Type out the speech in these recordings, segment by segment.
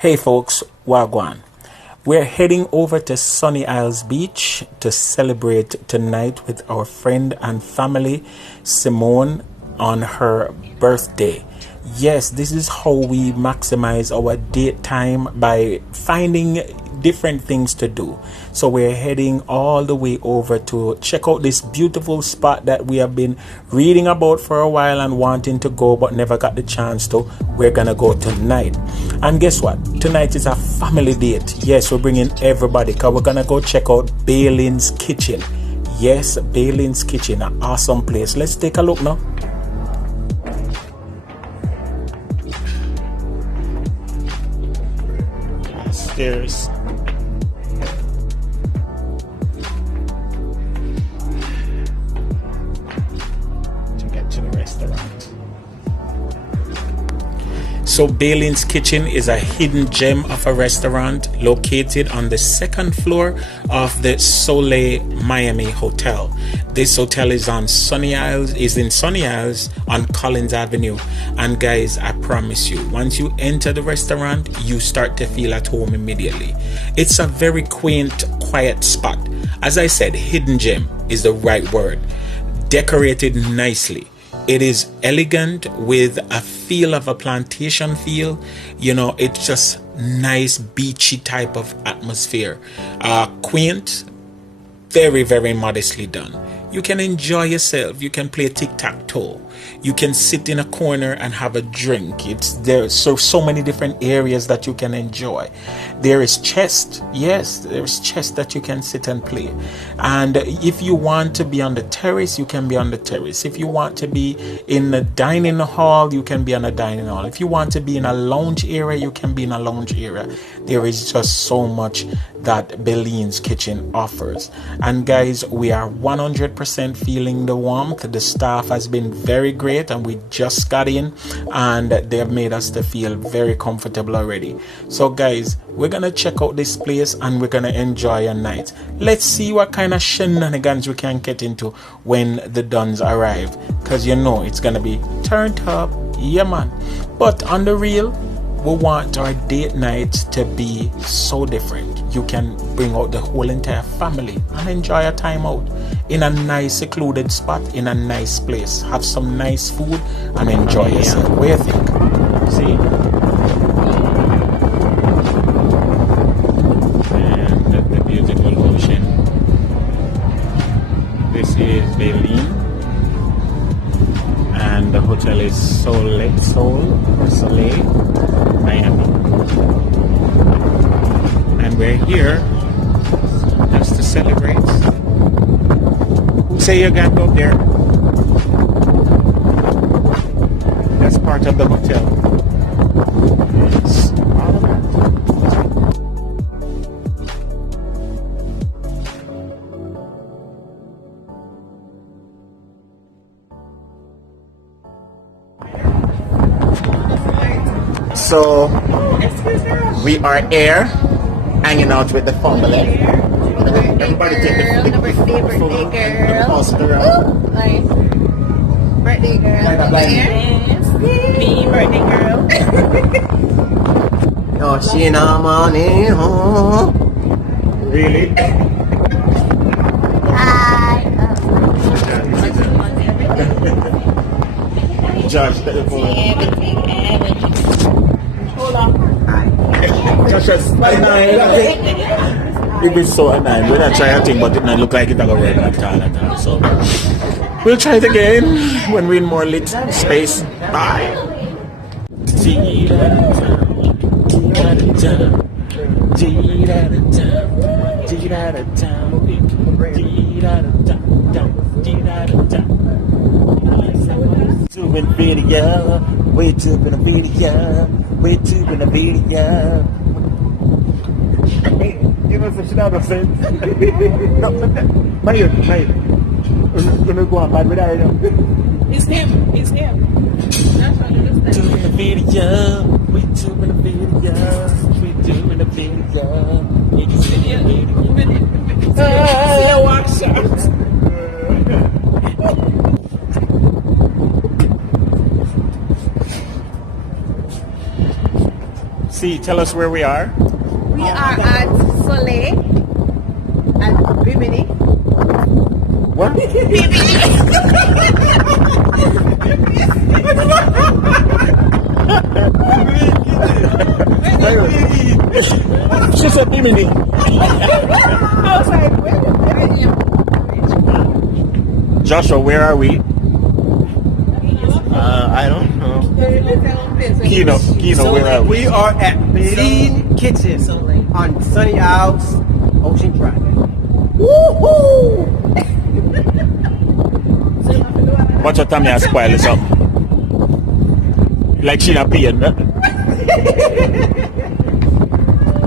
Hey folks, Wagwan. We're heading over to Sunny Isles Beach to celebrate tonight with our friend and family, Simone, on her birthday. Yes, this is how we maximize our date time, by finding different things to do. So we're heading all the way over to check out this beautiful spot that we have been reading about for a while and wanting to go but never got the chance to. We're gonna go tonight. And guess what? Tonight is a family date. Yes, we're bringing everybody because we're gonna go check out BALEEN's Kitchen. Yes, BALEEN's Kitchen, an awesome place. Let's take a look now. Stairs. To get to the restaurant. So BALEEN's Kitchen is a hidden gem of a restaurant located on the second floor of the Soleil Miami Hotel. This hotel is in Sunny Isles on Collins Avenue. And guys, I promise you, once you enter the restaurant, you start to feel at home immediately. It's a very quaint, quiet spot. As I said, hidden gem is the right word. Decorated nicely. It is elegant with a feel of a plantation feel. You know, it's just nice beachy type of atmosphere. Quaint, very, very modestly done. You can enjoy yourself. You can play tic-tac-toe. You can sit in a corner and have a drink. There's so many different areas that you can enjoy. There is chess. Yes, there's chess that you can sit and play. And if you want to be on the terrace, you can be on the terrace. If you want to be in a dining hall, you can be on a dining hall. If you want to be in a lounge area, you can be in a lounge area. There is just so much that BALEEN's Kitchen offers. And guys, we are 100% feeling the warmth. The staff has been very great, and we just got in and they have made us to feel very comfortable already. So guys, we're gonna check out this place and we're gonna enjoy a night. Let's see what kind of shenanigans we can get into when the Duns arrive, because you know it's gonna be turned up. Yeah man. But on the real, we want our date night to be so different. You can bring out the whole entire family and enjoy a time out in a nice secluded spot in a nice place. Have some nice food and enjoy yourself. What do you think? See? And the beautiful ocean. This is BALEEN. And the hotel is Soleil Miami. And we're here just to celebrate. Who say you're going to go up there? That's part of the hotel. It's all of that. So we are here hanging out with the family. Everybody take the birthday girl. Nice. Birthday girl. Yes. Me, birthday girl. Oh, she no money. Oh. Really? Hi. Judge, take the phone. Hold on. Josh, it be so annoying. We're not trying to think, but it not look like it going to work at all. So we'll try it again when we're in more lit space. Bye. Way too in a video. Give us a shout out, friends. No, Mayor. Gonna go on bad with that, you know. It's him. That's what it is. Doing a video. We doing a video. Hey, watch out. See, tell us where we are. We are at Soleil at Bimini. What? She said Bimini. I was like, where the Joshua, where are we? I don't know. Kino, where are we? We are at BALEEN Kitchen on Sunny Isles, Ocean Drive. Woohoo! Watch your tummy and spoil this up. Like she not paying.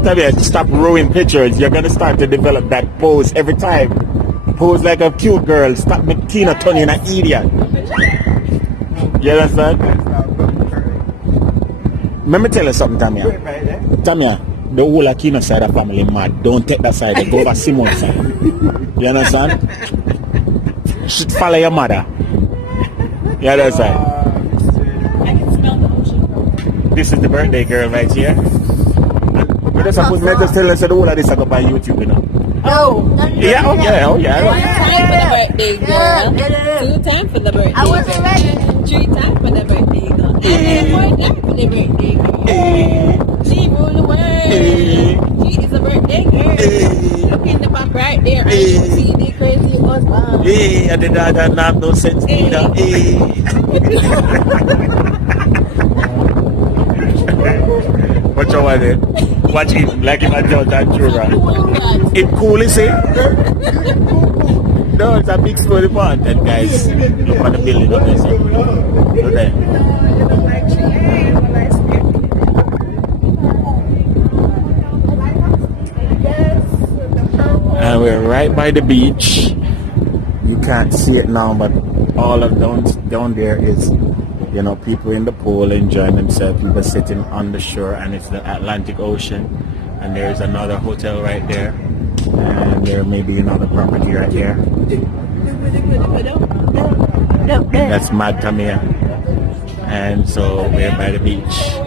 Tabia, stop rowing pictures. You're gonna start to develop that pose every time. Pose like a cute girl. Stop making Tina turning an idiot. You understand? Let me tell you something, Tamia. Tamia, the whole Aquino side of family mad. Don't take that side. Go over Simone side. You understand? You should follow your mother. You understand? I can smell the ocean. This is the birthday girl right here. We just supposed to tell us the whole of this I go by YouTube, you know. Oh, Yeah, oh yeah. Birthday girl. 2 times for the birthday I wasn't ready. 3 times for the birthday girl. And then 4 times for the birthday girl. She ruled the world. She is a birthday girl. Looking the pop right there. And you see the crazy husband. Hey, I did not have no sense either. Hey. What you want it? Watch it like in a judge and juror. It cool, is it? No, it's a big story part. That guys, look at the building up there. See? Look there. And we're right by the beach. You can't see it now, but all of down there is, you know, people in the pool enjoying themselves, people sitting on the shore, and it's the Atlantic Ocean. And there's another hotel right there, and there may be another property right there. That's Mad Tamia. And so we're by the beach.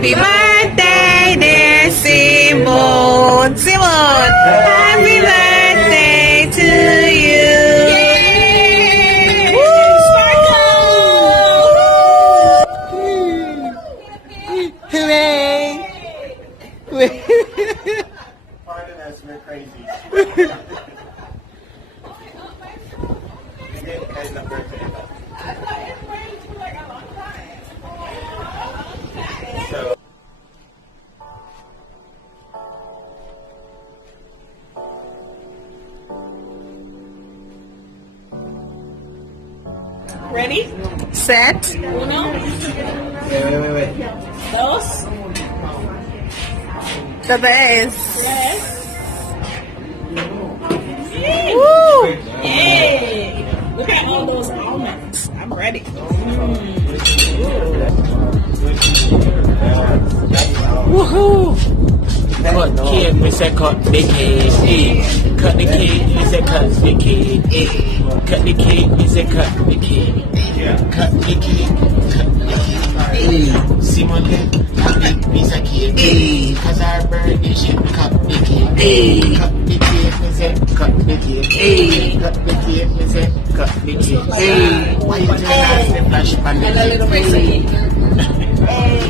Happy birthday, dear Simone. Simone, happy birthday to you. Hooray! Pardon us, we're crazy. Set. Uno, Wait. dos, The best. tres. Woo! Hey! Look at all those almonds. I'm ready. Woohoo! Cut cake, me say cut the cake, eh. Cut the cake, me say cut the cake, eh. Cut the cake, me say cut the cake, eh. Cut the cake, eh. Simone, cut the piece of cake, eh. Cause our birthday she cut the cake, eh. Cut the cake, me say cut the cake, eh. Cut the cake, me say cut the cake, eh. Why you tell us the flash pan the And a little bit of cake,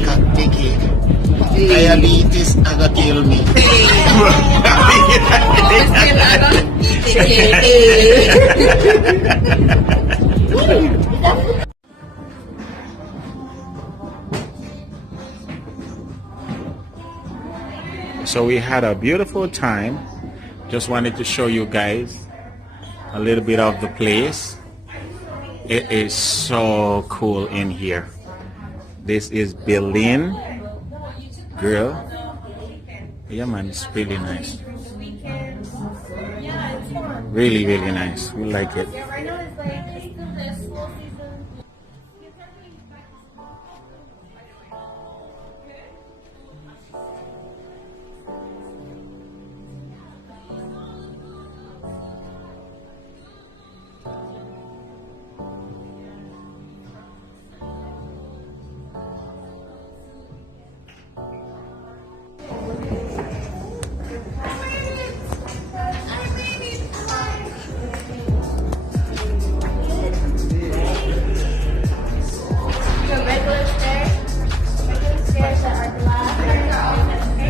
cut the cake. Diabetes aga kill me. So we had a beautiful time. Just wanted to show you guys a little bit of the place. It is so cool in here. This is BALEEN. Girl, yeah man, it's really nice. Really, really nice. We like it.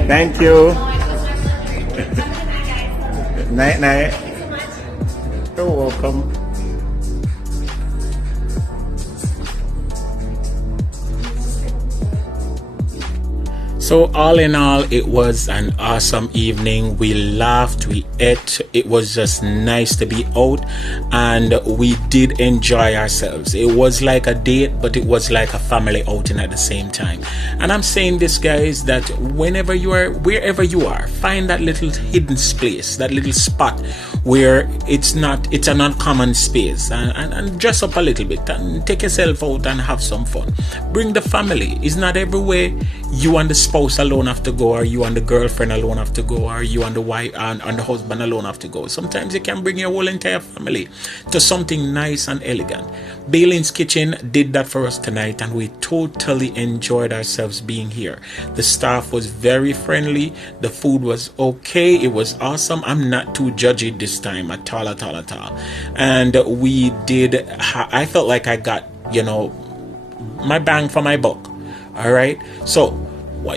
Thank you. Night, night. You're welcome. So all in all, it was an awesome evening. We laughed, we ate. It was just nice to be out, and we did enjoy ourselves. It was like a date, but it was like a family outing at the same time. And I'm saying this, guys, that whenever you are, wherever you are, find that little hidden space, that little spot where it's an uncommon space, and dress up a little bit and take yourself out and have some fun. Bring the family. It's not everywhere you and the spouse alone have to go, or you and the girlfriend alone have to go, or you and the wife and the husband alone have to go. Sometimes you can bring your whole entire family to something nice and elegant. BALEEN's Kitchen did that for us tonight, and we totally enjoyed ourselves being here. The staff was very friendly. The food was okay. It was awesome. I'm not too judgy this time at all. And we did, I felt like I got, my bang for my buck. All right. So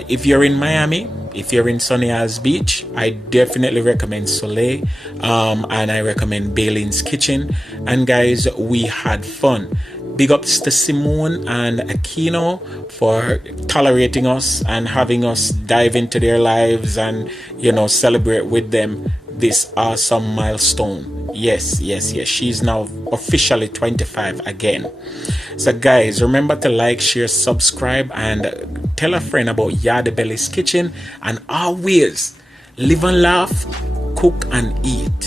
if you're in Miami, if you're in Sunny Isles Beach, I definitely recommend Soleil, and I recommend BALEEN's Kitchen. And guys, we had fun. Big ups to Simone and Aquino for tolerating us and having us dive into their lives and celebrate with them this awesome milestone. Yes, she's now officially 25 again. So guys, remember to like, share, subscribe, and tell a friend about Yardie's Kitchen. And always live and laugh, cook and eat.